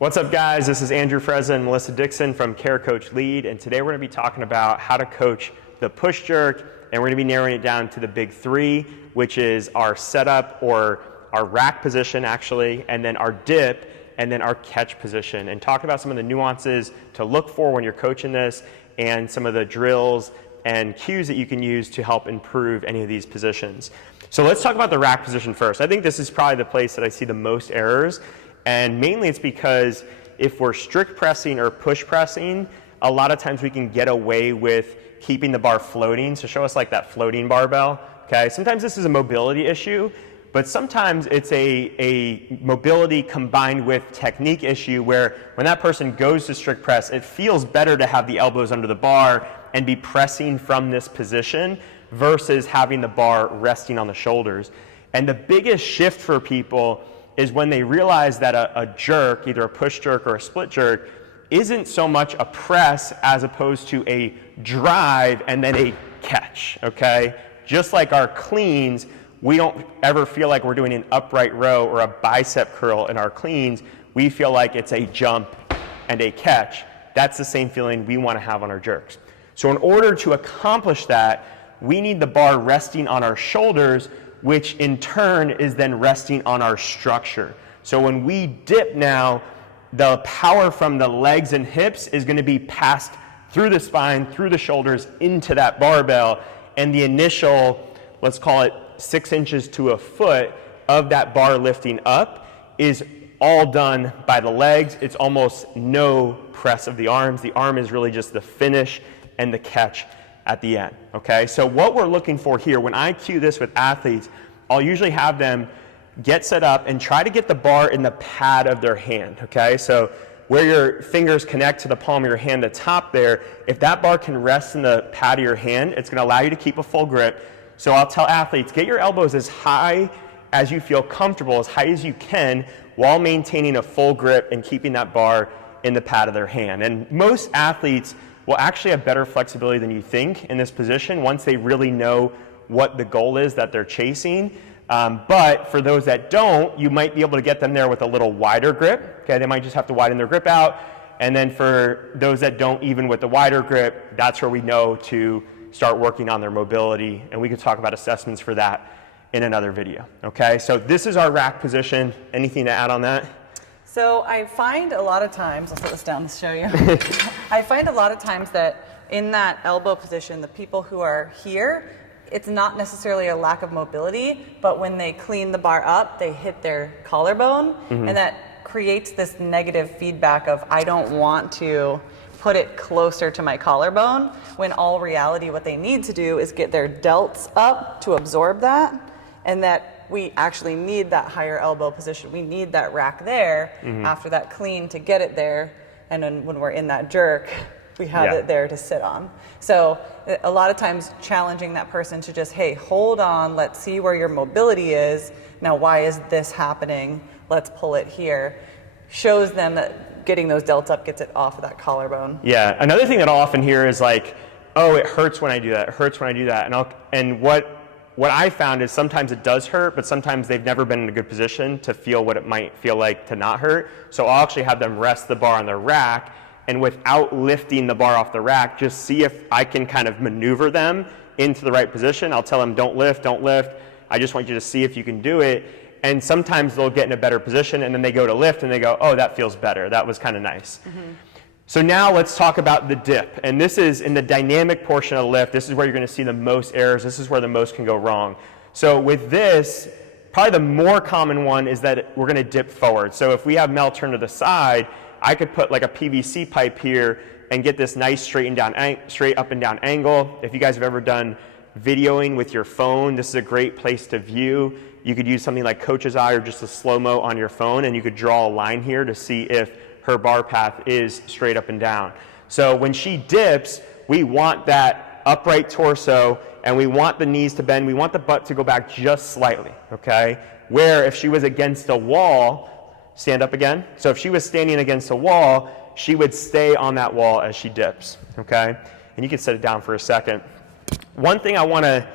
What's up, guys? This is Andrew Frezza and Melissa Dixon from Care Coach Lead, and today we're going to be talking about how to coach the push jerk, and we're going to be narrowing it down to the big three, which is our setup or our rack position actually, and then our dip, and then our catch position, and talk about some of the nuances to look for when you're coaching this and some of the drills and cues that you can use to help improve any of these positions. So let's talk about the rack position first. I think this is probably the place that I see the most errors. And mainly it's because if we're strict pressing or push pressing, a lot of times we can get away with keeping the bar floating. So show us like that floating barbell, okay? Sometimes this is a mobility issue, but sometimes it's a mobility combined with technique issue where when that person goes to strict press, it feels better to have the elbows under the bar and be pressing from this position versus having the bar resting on the shoulders. And the biggest shift for people is when they realize that a jerk, either a push jerk or a split jerk, isn't so much a press as opposed to a drive and then a catch, okay? Just like our cleans, we don't ever feel like we're doing an upright row or a bicep curl in our cleans. We feel like it's a jump and a catch. That's the same feeling we want to have on our jerks. So in order to accomplish that, we need the bar resting on our shoulders, which in turn is then resting on our structure. So when we dip now, the power from the legs and hips is going to be passed through the spine, through the shoulders, into that barbell, and the initial, let's call it 6 inches to a foot of that bar lifting up is all done by the legs. It's almost no press of the arms. The arm is really just the finish and the catch at the end, okay? So what we're looking for here, when I cue this with athletes, I'll usually have them get set up and try to get the bar in the pad of their hand, okay? So where your fingers connect to the palm of your hand, the top there, if that bar can rest in the pad of your hand, it's gonna allow you to keep a full grip. So I'll tell athletes, get your elbows as high as you feel comfortable, as high as you can, while maintaining a full grip and keeping that bar in the pad of their hand. And most athletes will actually have better flexibility than you think in this position once they really know what the goal is that they're chasing. But for those that don't, you might be able to get them there with a little wider grip. Okay, they might just have to widen their grip out. And then for those that don't, even with the wider grip, that's where we know to start working on their mobility. And we could talk about assessments for that in another video. Okay, so this is our rack position. Anything to add on that? So I find a lot of times, I'll put this down to show you. I find a lot of times that in that elbow position, the people who are here, it's not necessarily a lack of mobility, but when they clean the bar up, they hit their collarbone, and that creates this negative feedback of, I don't want to put it closer to my collarbone, when all reality what they need to do is get their delts up to absorb that, and that we actually need that higher elbow position. We need that rack there after that clean to get it there. And then when we're in that jerk, we have it there to sit on. So a lot of times challenging that person to just, hey, hold on, let's see where your mobility is. Now, why is this happening? Let's pull it here. Shows them that getting those delts up gets it off of that collarbone. Yeah, another thing that I'll often hear is like, oh, it hurts when I do that, it hurts when I do that. And what I found is sometimes it does hurt, but sometimes they've never been in a good position to feel what it might feel like to not hurt. So I'll actually have them rest the bar on their rack, and without lifting the bar off the rack, just see if I can kind of maneuver them into the right position. I'll tell them, don't lift, don't lift. I just want you to see if you can do it. And sometimes they'll get in a better position, and then they go to lift, and they go, oh, that feels better. That was kind of nice. So now let's talk about the dip. And this is in the dynamic portion of the lift. This is where you're going to see the most errors. This is where the most can go wrong. So with this, probably the more common one is that we're going to dip forward. So if we have Mel turn to the side, I could put like a PVC pipe here and get this nice straight up and down angle. If you guys have ever done videoing with your phone, this is a great place to view. You could use something like Coach's Eye or just a slow-mo on your phone, and you could draw a line here to see if her bar path is straight up and down. So when she dips, we want that upright torso, and we want the knees to bend. We want the butt to go back just slightly, okay? Where if she was against a wall, stand up again. So if she was standing against a wall, she would stay on that wall as she dips, okay? And you can set it down for a second. One thing I want to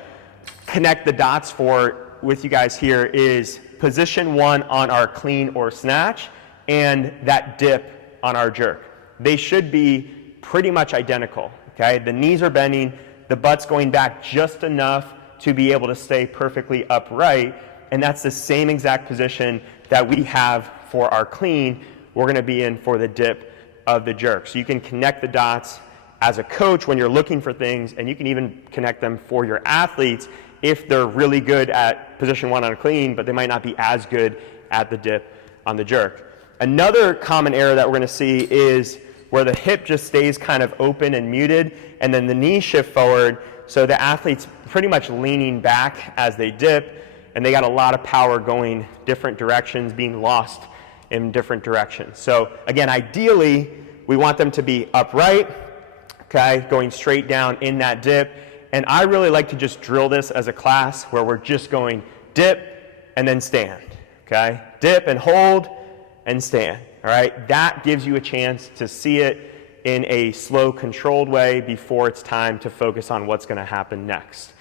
connect the dots for with you guys here is position one on our clean or snatch and that dip on our jerk. They should be pretty much identical, okay? The knees are bending, the butt's going back just enough to be able to stay perfectly upright, and that's the same exact position that we have for our clean, we're gonna be in for the dip of the jerk. So you can connect the dots as a coach when you're looking for things, and you can even connect them for your athletes if they're really good at position one on a clean, but they might not be as good at the dip on the jerk. Another common error that we're gonna see is where the hip just stays kind of open and muted, and then the knees shift forward, so the athlete's pretty much leaning back as they dip, and they got a lot of power going different directions, being lost in different directions. So again, ideally, we want them to be upright, okay, going straight down in that dip. And I really like to just drill this as a class where we're just going dip and then stand, okay? Dip and hold and stand, all right? That gives you a chance to see it in a slow, controlled way before it's time to focus on what's gonna happen next.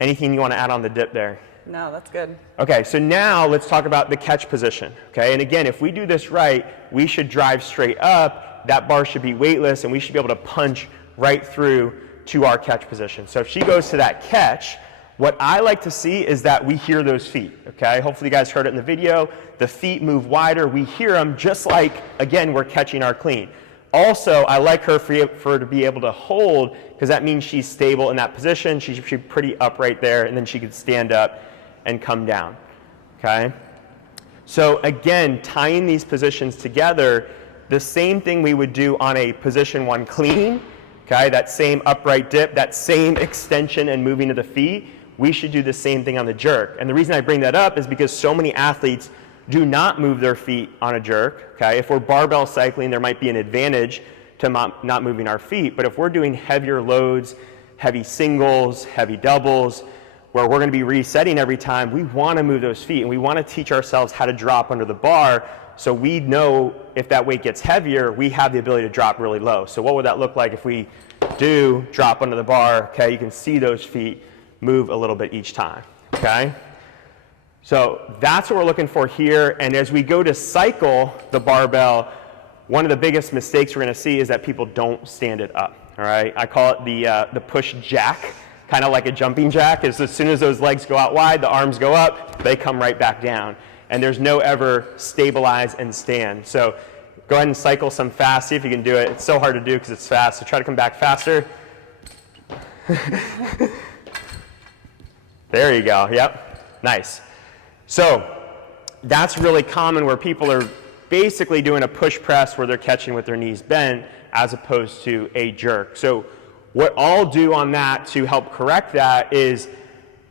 Anything you wanna add on the dip there? No, that's good. Okay, so now let's talk about the catch position, okay? And again, if we do this right, we should drive straight up, that bar should be weightless, and we should be able to punch right through to our catch position. So if she goes to that catch, what I like to see is that we hear those feet, okay? Hopefully you guys heard it in the video. The feet move wider, we hear them just like, again, we're catching our clean. Also, I like her for her to be able to hold, because that means she's stable in that position. She's pretty upright there, and then she could stand up and come down, okay? So again, tying these positions together, the same thing we would do on a position one clean, okay? That same upright dip, that same extension and moving of the feet, we should do the same thing on the jerk. And the reason I bring that up is because so many athletes do not move their feet on a jerk, okay? If we're barbell cycling, there might be an advantage to not moving our feet, but if we're doing heavier loads, heavy singles, heavy doubles, where we're gonna be resetting every time, we wanna move those feet, and we wanna teach ourselves how to drop under the bar, so we know if that weight gets heavier, we have the ability to drop really low. So what would that look like if we do drop under the bar, okay? You can see those feet move a little bit each time, okay? So that's what we're looking for here, and as we go to cycle the barbell, one of the biggest mistakes we're gonna see is that people don't stand it up, all right? I call it the push jack, kind of like a jumping jack, is as soon as those legs go out wide, the arms go up, they come right back down. And there's no ever stabilize and stand. So go ahead and cycle some fast, see if you can do it. It's so hard to do because it's fast, so try to come back faster. There you go, yep, nice. So that's really common where people are basically doing a push press where they're catching with their knees bent as opposed to a jerk. So what I'll do on that to help correct that is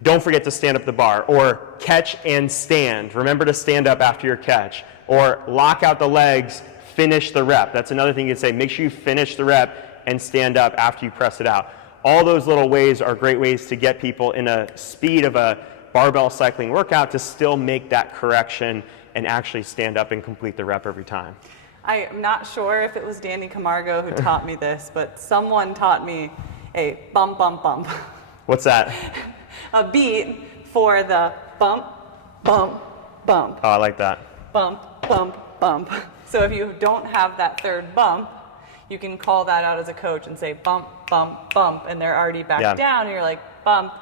don't forget to stand up the bar, or catch and stand. Remember to stand up after your catch, or lock out the legs, finish the rep. That's another thing you can say. Make sure you finish the rep and stand up after you press it out. All those little ways are great ways to get people in a speed of a barbell cycling workout to still make that correction and actually stand up and complete the rep every time. I'm not sure if it was Danny Camargo who taught me this, but someone taught me a bump, bump, bump. What's that? A beat for the bump, bump, bump. Oh, I like that. Bump, bump, bump. So if you don't have that third bump, you can call that out as a coach and say bump, bump, bump, and they're already back down, and you're like, bump.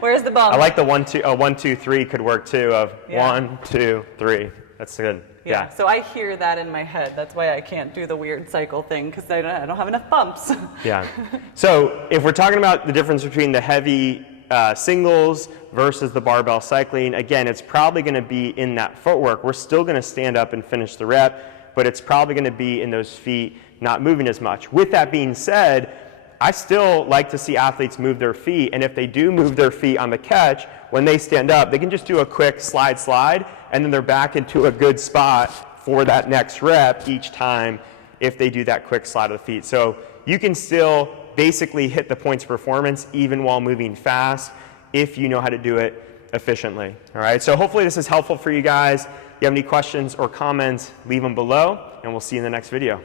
Where's the bump? I like the 1, 2, 1, 2, 3 could work too, of 1, 2, 3. That's good. Yeah, so I hear that in my head. That's why I can't do the weird cycle thing, because I don't have enough bumps. Yeah. So if we're talking about the difference between the heavy singles versus the barbell cycling, again, it's probably going to be in that footwork. We're still going to stand up and finish the rep, but it's probably going to be in those feet not moving as much. With that being said, I still like to see athletes move their feet, and if they do move their feet on the catch, when they stand up, they can just do a quick slide, and then they're back into a good spot for that next rep each time if they do that quick slide of the feet. So you can still basically hit the points of performance even while moving fast if you know how to do it efficiently. All right, so hopefully this is helpful for you guys. If you have any questions or comments, leave them below, and we'll see you in the next video.